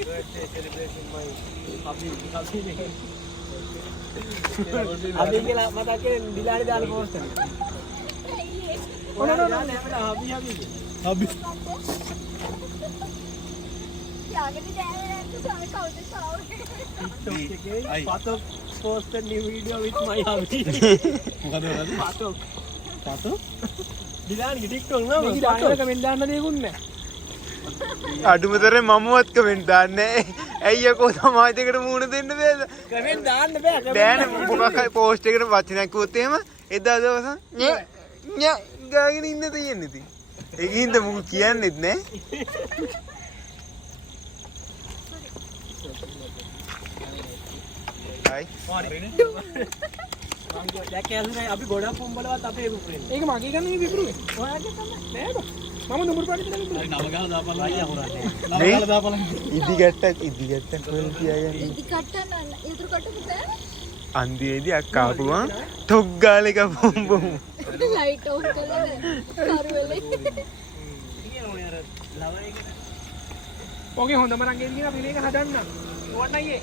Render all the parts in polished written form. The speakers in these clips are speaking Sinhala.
birthday celebration my happy අපි කියලා මතක් කරගෙන දිලානේ දාලා පෝස්ට් එක. ඔන්න අපි අපි. යාගට දැනෙන්නේ සම කවුද සාව. Pato posted new video with my hubby. මොකද Pato. Pato? දිලානේ TikTok නම. මේක දාන්න කමෙන්ට් දාන්න දෙයක්ුත් නැහැ. අඩුමතරේ මමවත් කමෙන්ට් දාන්නේ ඇයි යකෝ සමාජයකට මූණ දෙන්න බෑද කමෙන්ට් දාන්න බෑ බෑනේ මොකක් හරි පෝස්ට් එකකට වචනයක් කිව්වොත් එහෙම එදා දවස ඤ ගාගෙන ඉන්න තියෙන්නේ ඉතින් ඒකින්ද මොකක් කියන්නෙත් නෑ හයි දැක්කේ අසුනේ අපි ගොඩක් පොම්බලවත් අපේ පුපුරේ. ඒක මගේ ගන්න මේ පිපුරුවේ. ඔයාගේ තමයි. නේද? මම නුඹුරු පාටි දෙන්න පිපුරුවේ. නම ගහලා දාපල්ලා අයියා හොරන්නේ. නම ගහලා දාපල්ලා. ඉදි ගැට්ටක් කොහෙන් තියාගෙන. ඉදි කට්ටන ඉතුරු කට්ට පුතේ. අන්තිමේදී අක්කා ආපුවා ටොක් ගාලේ කපොම්බොම්. ලයිට් ඔෆ් කළා. කරුවලේ. කියනෝනේ අර ලවයකට. ඔගේ හොඳම රංගේ දින අපි මේක හදන්න. ඕන්න අයියේ.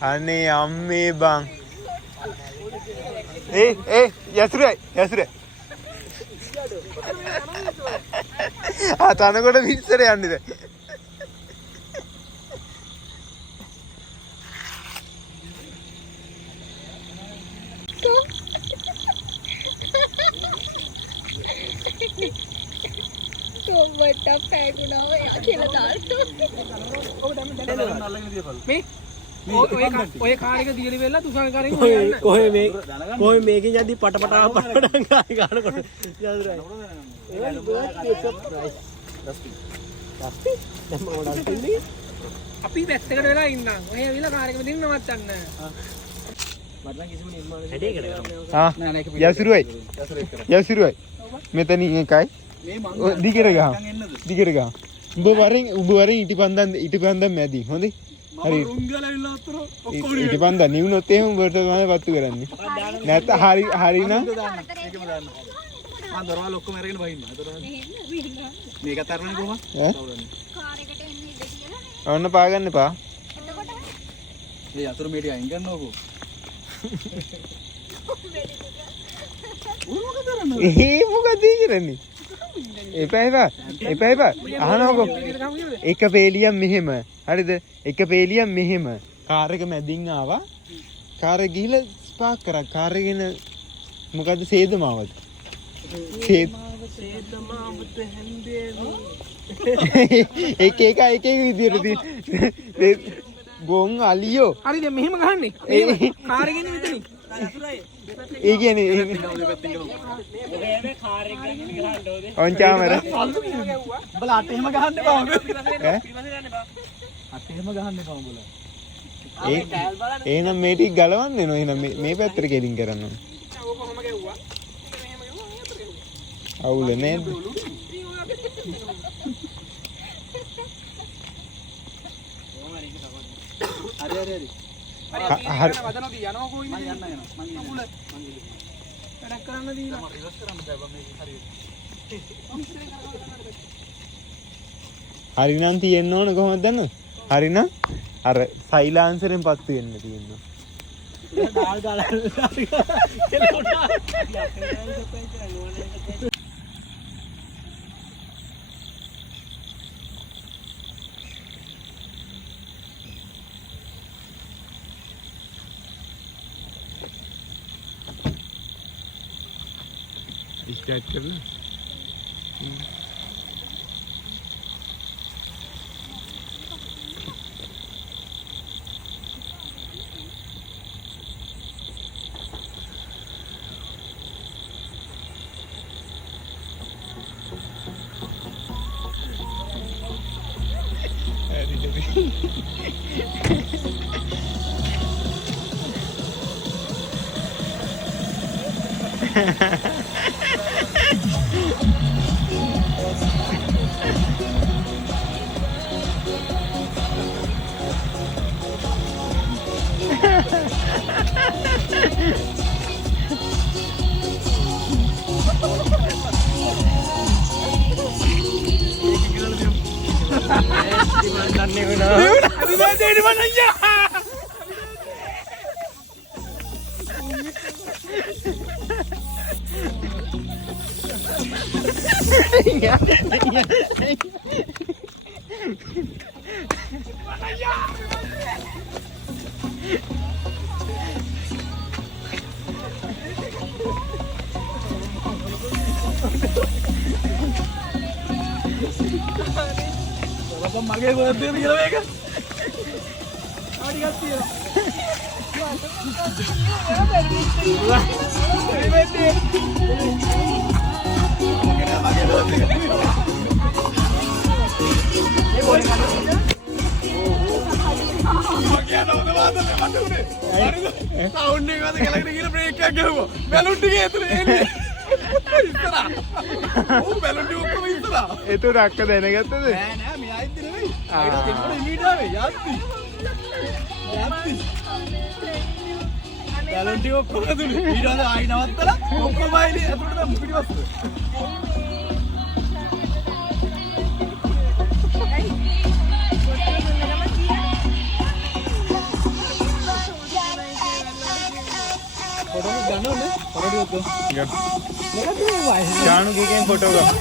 අනේ අම්මේ බං යසුරයි තනකොට විස්සර යන්නද කොම්මට පැගුණාව යා කියලා දාන්න. මේ ඔය කාර් එක දියලි වෙලා තුෂාර කාරෙන් යන්න. කොහේ මේකෙන් යද්දි පටපටා පටපටා ගානකොට යදුරයි. අපි වැස්සකට වෙලා ඉන්නම්. ඔය ඇවිල්ලා කාර් එකම දින් නවත්තන්න. මට නම් කිසිම නිර්මාණ හැඩයකට යසුරුයි මෙතනින් එකයි දිගට ගහමු. උඹ වරෙන් ඉටිපන්දන් මැදි. හොඳයි. හරි. ඉටිපන්දන් නිවුනොත් එහෙම උඹට තමයි පත්තු කරන්නේ. නැත්නම් හරිනම් මේකම දාන්න. මම දරවල් ඔක්කොම අරගෙන වහින්න. මේකත් අරන්නේ කොහමද? කාර් එකට එන්න ඉඳ කියලා. ඔන්න පාගන්න එපා. එතකොට මේ අතුරු මේටි අයින් කරනවකෝ. මොකද කරන්නේ? එපා අහනකො එක පේලියක් මෙහෙම හරිද එක පේලියක් මෙහෙම කාර් එක මැදින් ආවා කාර් එක ගිහලා ස්පාක් කරා කාර් එකේන මොකද්ද සේදමාවද සේදමාවත හැන්දේ එක විදියට ගොන් අලියෝ හරිද මෙහෙම ගහන්නේ කාර් එකේ නෙමෙයි ඒ කියන්නේ ඔන්චාමර උඹලා අත එහෙම ගහන්න බෑ අත එහෙම ගහන්න බෑ උඹලා එහෙනම් මේ ටික ගලවන්න වෙනවා එහෙනම් මේ පැත්තට කෙලින් කරන්න ඕන කොහොම ගැව්වා අවුල නේද හරි වදනදී යනවා කොයි මම යන්න මං වැඩක් කරන්න දීලා මම රිවර්ස් කරන්න බෑ මේක හරියට හරිනම් තියෙන්න ඕන කොහොමද දන්නවද හරිනම් අර සයිලාන්සරෙන් පත්තු වෙන්න තියෙනවා ඩාල් දාලා स्टार्ट करना ini mana ya? Iya. Bapak mage berhenti gila mereka. Arigato. itu rakka දැනගත්තද? නෑ නෑ මේ ආයිත් නෙවෙයි. ආයිත් දෙන්නකොට ඉමීට ආවේ යත්ති. යත්ති. බැලුන් ටික ඔක්කොම දුන්නේ. ඊට පස්සේ ආයි නවත්තලා ඔක්කොම ආයිලි අතුරට දැම්මු පිටිපස්සට. ෆොටෝ ගන්නවනේ. ෆොටෝ ටිකක් ගන්න. Negative wise. ජානු ගිගෙන් ෆොටෝ ගන්න.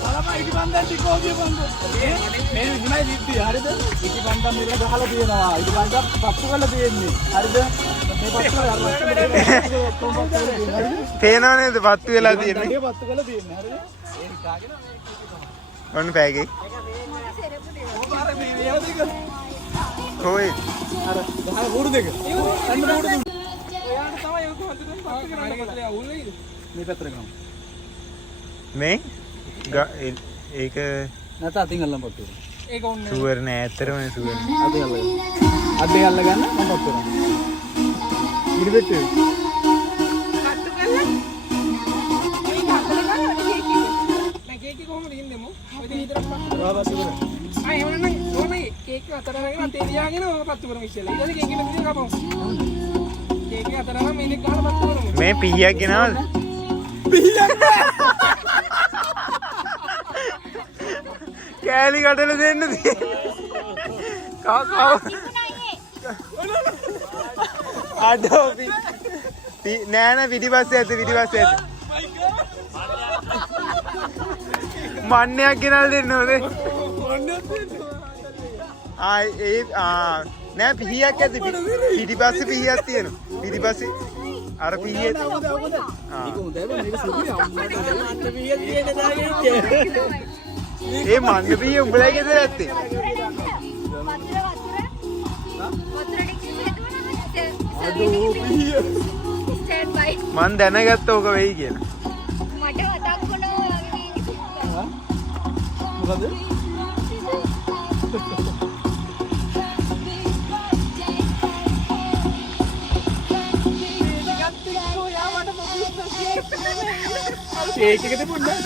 බලපන් ඉටි බන්දන් ටික ඕකේ බන්දෝ. මේ විමයි දිද්දි හරිද? ඉටි බන්දන් මෙතන ගහලා තියෙනවා. ඉටි බන්දන් පත්තු කරලා තියෙන්නේ. හරිද? මේ පත්තු කරලා ඔක්කොම පත්තු කරලා තියෙනවා. හරිද? තේනව නේද පත්තු වෙලා තියෙන්නේ? මේ පත්තු කරලා තියෙන්නේ. හරිද? ඒ හිතාගෙන ඔන්න පැගේ. ඔබ අර මේ වේව දෙක. කොයි? අර ගහලා බෝඩු දෙක. අන්න බෝඩු දෙක. ඔයාට තමයි ඔක හදන්න පත්තු කරන්න අවුල් වෙයිද? මේ පැත්තට ගමු. මේ ඒක නැත අතින් අල්ලන් පත්තු කරමු. ඒක ඕනේ. සුවර් නෑ ඇත්තටම සුවර්. අතින් අල්ලගන්න. අතේ අල්ල ගන්න මම පත්තු කරනවා. ඉරිබෙට් එක. කට්ටු කරලා මේ කට්ටල ගන්න කේක් එක. මම කේක් එක කොහොමද ඉන්නේමු? ඔය විතරක් පත්තු. වාවා සුවර්. ආ එහෙමනම් ඕනේ කේක් එක අතර අරගෙන අතේ තියාගෙන ඔය පත්තු කරමු ඉස්සෙල්ලා. ඊට පස්සේ කේක් එක විදිහට කපමු. කේක් එක අතර අරන් මේක ගහලා පත්තු කරමු. මේ පීයක් ගෙනවද? කෑලි කඩල දෙන්න අඩෝ නෑ නෑ පිටිපස්සේ ඇත පිටිපස්සේ ඇත මන්නයක් ගෙනල් දෙන්න ඕනේ නෑ පිහියක් ඇති පිටිපස්සේ පිහියක් තියෙනවා පිටිපස්සේ අර පිහියේ මේක හොඳයි මේක සුදුනේ අම්මට අන්න පිහිය තියෙන දාගෙන ඒ මන්න පිහිය උඹලා ගෙදර ඇත්තේ අදෝ පිහිය ස්ටෑන්ඩ් බයි. මන් දැනගත්ත ඕක වෙයි කියලා මට මතක් වුණා ඔයාගේ මොකද කේක් එක තිබුණා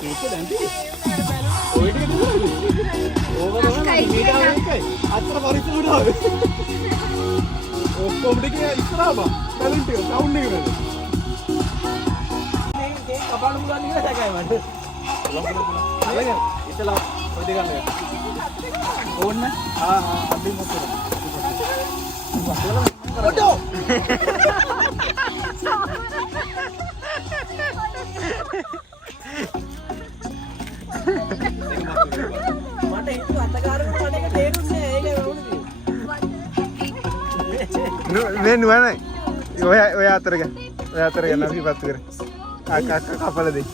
කේක් එක දැන් තියෙන්නේ ඔය ටික තිබුණාද ඕක තමයි මීට ආවේ එකයි අතර පරිස්සමට ආවේ ඔක්කොම ටික ඉස්සරහා බා බැලුන් ටික සවුන්ඩ් එක වෙන මේ කේක් කපන්න පුළුවන් කියලා සැකයි මට අලග ඉතලා ඔය දෙක ගන්න ඕන්න අඩි මොකද ෆොටෝ මට හිතුව අතකාරකට මට එක තේරුන්නේ නැහැ ඒකයි වුණේ මේ නුවණයි ඔය අතර ගන්න අපි පත්තු කර කපල දෙයි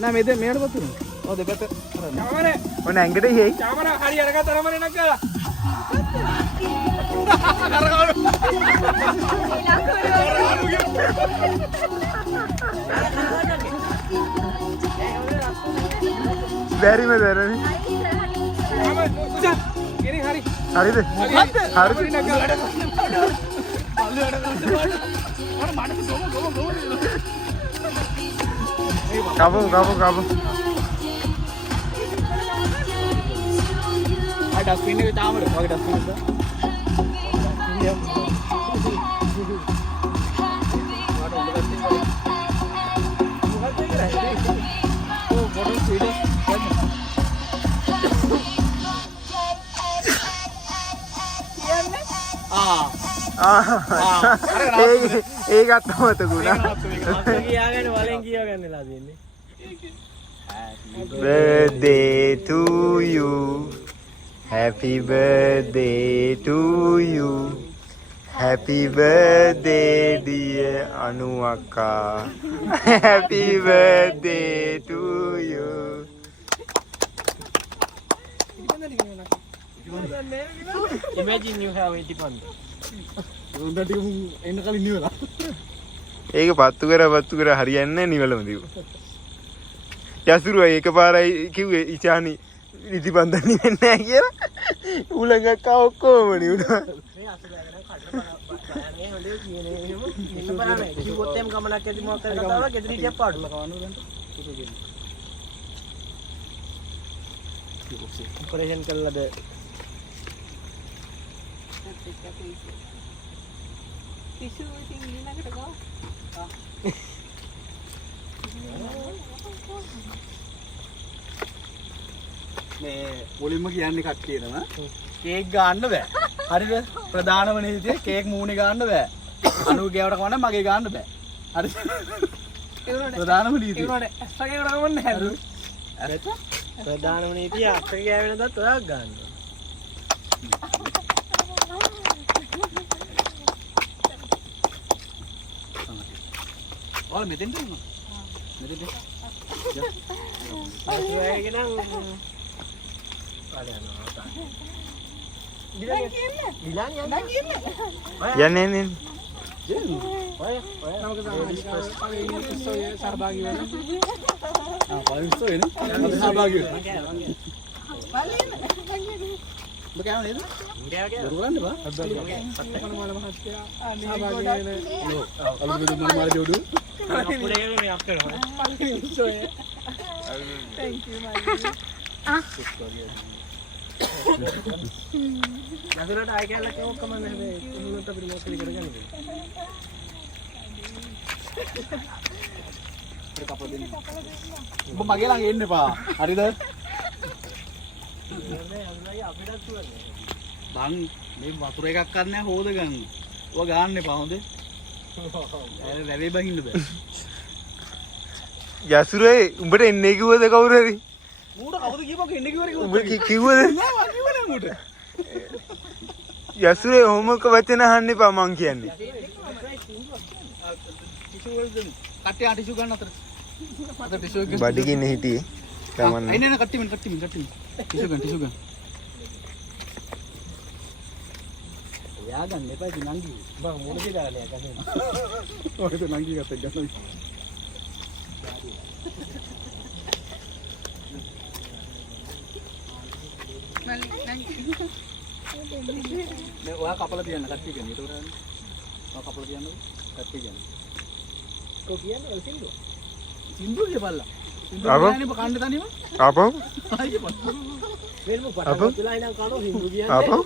නෑ මේ මෙයාට පත්තු කරමු ඔව් දෙපැත්ත කරන්න චාමරේ ඔන්න ඇඟට හේයි චාමරා හරි අරගත්ත රමනේ නක්කලා බැරිම දරනේ හරිද හරිද කපු කපු මගේ ඩස්බින් එකේ තාමද මගේ ඩස්බින් එක ඒකත් අමතකුණා. කියාගෙන වලෙන් කියාගන්නලා තියෙන්නේ. Birthday to you. Happy birthday to you. Happy birthday dear Anu akka. Happy birthday to you. Imagine you have 80 pounds. උන්ට ටික එන්න කලින් නිවලා. ඒක පත්තු කර හරියන්නේ නැහැ නිවලම දීපු. යසුරුයි එකපාරයි කිව්වේ ඉචානි ඉතිපන්දන් නිවෙන්නේ නැහැ කියලා. උලඟක් ඔක්කොම නිවුණා. මේ අසුරගෙන කඩන බලන්නේ හොඳේ කියන්නේ එහෙම. ඉන්න බලන්න කිව්වොත් එම් ගමනක් ඇති මොකක් කර කතාවක් ගෙදර හිටියක් පාඩුල කවන්න උදන්ට. ඔපරේෂන් කළාද? ටිෂු ඉතින් ඊළඟට ගාව. මේ මුලින්ම කියන්නේ කට්ටියටම කේක් ගන්න බෑ. හරිද? ප්‍රධානම නීතිය කේක් මූණේ ගන්න බෑ. අනුගේ ගෑවට කවන්න මගේ ගන්න බෑ. හරිද? ප්‍රධානම නීතිය. ඒනෝනේ ඇස්සගේ කරගමන්නේ නැහැ. ඇත්ත? ප්‍රධානම නීතිය අක්කේ ගෑවෙනදත් ඔයා ගන්න. ඔයාලා මෙතෙන්ට එන්න. මෙතෙන්ට. ඒක නම් යන්නේ නේ. සහභාගී වෙන්න. පරිස්සෝ එන. අපි සහභාගී වෙන්න. ඔබ කෑම නේද? දරු ගන්න බා. මනමාල මහත්තයා සහභාගී වෙන්න. අලුත් විදිහට මනමාල ජෝඩු. Thank you, my නතරට ආය කැලලක් ඔක්කොම නැහැ උනුත් අපිට මොකද කරගන්නේ ඔබ මගේ ළඟ එන්න එපා. හරිද? බං මේ වතුර එකක් ගන්න හොද ගන්න. ඔය ගන්න එපා හොඳේ. ඇයි වැවේ බහින්න බෑ. යසුරේ උඹට එන්නේ කිව්වද කවුරු හරි? මූට කවුද කියපුවා එන්න කිව්වද කිව්වද? උඹ කිව්වද? නෑ මං කිව්වේ නෑ මූට. යසුරේ හොමක වචන අහන්න එපා මං කියන්නේ. ටිෂු වල දෙමු. කට්ටිය ටිෂු ගන්න අතර. අතර ටිෂු එක. බඩගින්න හිටියේ. ගමන්න. එන්න එන්න කට්ටිය ටිෂු ගන්න. එයා ගන්න එපා ඉතින් නංගි. බං මොන දේ දාලා යකද ඔකද නංගි ගත්තා ගන්න. මේ ඔයා කපලා තියන්න කට්ටිය කියන්නේ. ඒක උරන්නේ. ඔයා කපලා තියන්න කට්ටිය කියන්නේ. කො කියන්නේ සින්දු සින්දු කියපල්ලා. සින්දු ආපහු? කියන්නේ කන්න තනියම. ආපහු ආයි පොත්. වෙනම පටන් ගන්නලා ඉඳන් කනෝ හින්දු කියන්නේ ආපහු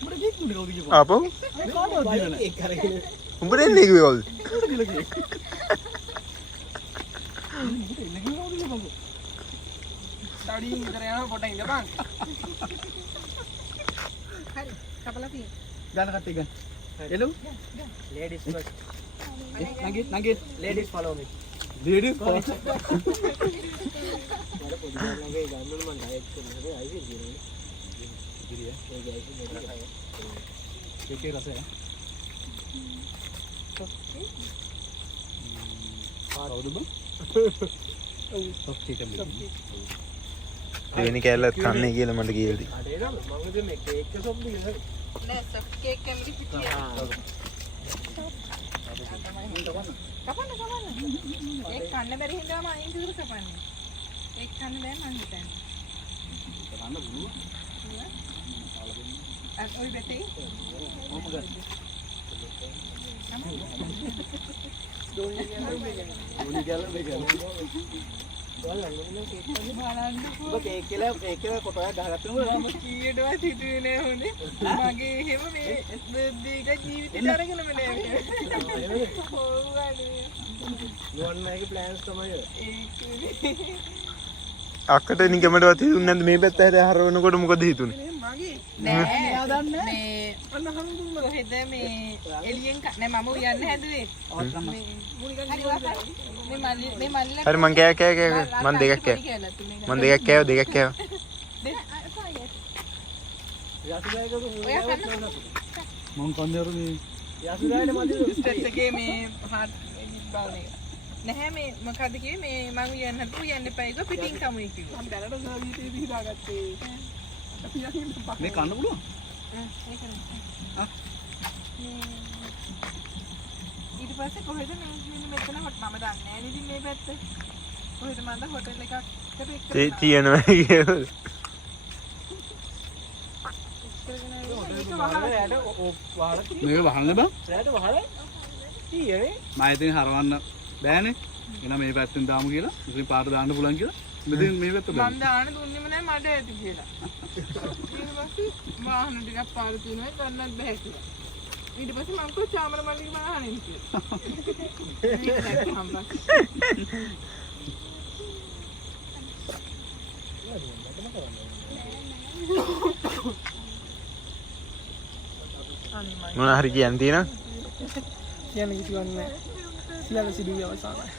උඹට කේක් දුන්නේ කවුද කියපුවා? ආපහු මේ කාටවත් දීලා නැහැ. ඒක කරගෙන උඹට එන්නේ කිව්වද? උඹට දීලා කේක්. උඹට එන්න කිව්වා කවුද කියපුවා? ස්ටඩි විතර යනවා පොට ඉඳපන්. හරි. කපලා තියෙන. ගන්න කට්ටිය ගන්න. එළු. ladies first නංගි ladies follow me ලේඩිස් මම පොඩි ළඟේ ගන්නවල මම ඩයට් කරනවා අයිති දිනන්නේ ඉතිරිය ඒක අයිති නෙවෙයි ඒකේ රසය කවුද බං ඔක්කේ කම්බි දෙවෙනි කැල්ලත් කන්නේ කියලා මට කියලා දී. අඩේ නම මම ඉතින් මේ කේක් එක සොබ් දිනනවා නෑ සොෆ්ට් කේක් කැමරි පිටිය. කපන්න. ඒක කන්න බැරි හින්දා මම අයින් දුර කපන්නේ. ඒක කන්න බෑ මං හිතන්නේ. කරන්න බුණුව අර ඔය බෙතේ. මොකද ඕනි ගාලා මේක ඔබ කේක් කියලා කොටයක් ගහගත්තම කීයටවත් හිතුවේ නෑ හොඳේ. මගේ එහෙම මේ බර්ත්ඩේ එක ජීවිතේට අරගෙනම නෑ. යෝන් මගේ ප්ලෑන්ස් තමයි ඔය. අක්කට නිකමටවත් හිතුන්නේ නැද්ද මේ පැත්ත හැර හරවනකොට මොකද හිතුනේ? මගේ මෙයා නෑ දන්නේ මේ අන්න හම්බුම කොහෙද මේ එළියෙන් නෑ මම උයන්න හැදුවේ. මේ මුනිකන් මේ මල්ලි හරි මං කෑ මං දෙකක් කෑ මං දෙකක් කෑව මම කන්දරුනේ යසුදාට මදි ස්ටෙට් එකේ මේ හાર્ට් බානේ නැහැ මේ මොකද කිව්වේ මේ මම උයන්න හදු උයන්න එපා ඒක පිටින් කමුයි කිව්වා. මම දැනට සර්විසේදී හිතාගත්තේ. අපි යකින් මේ කන්න පුළුවන් ඒක නේ. ඊට පස්සේ කොහෙද මෙන්න මෙතන මම දන්නේ නැහැ නේද මේ පැත්ත. කොහෙද මන්ද හොටෙල් එකක් තියෙනවා කියලා. මේක වහන්න බෑ රැට වහලා ඊයේ මම ඉතින් හරවන්න බෑනේ එහෙනම් මේ පැත්තෙන් දාමු කියලා ඉතින් පාට දාන්න පුළුවන් කියලා මෙතෙන් මේ පැත්ත බෑ මම දාන්න දුන්නෙම නැහැ මඩ ඇති කියලා. ඊට පස්සේ වාහන ටිකක් පාර තුනයි ගන්නත් බෑ කියලා. ඊට පස්සේ මම කො චාමර මල්ලිගේ වාහනේ කියලා. මොන හරි කියන්න තියෙනවා? කියන්නේ කිසිවක් නැහැ. සියල්ල සිදුවේ අවසానයි.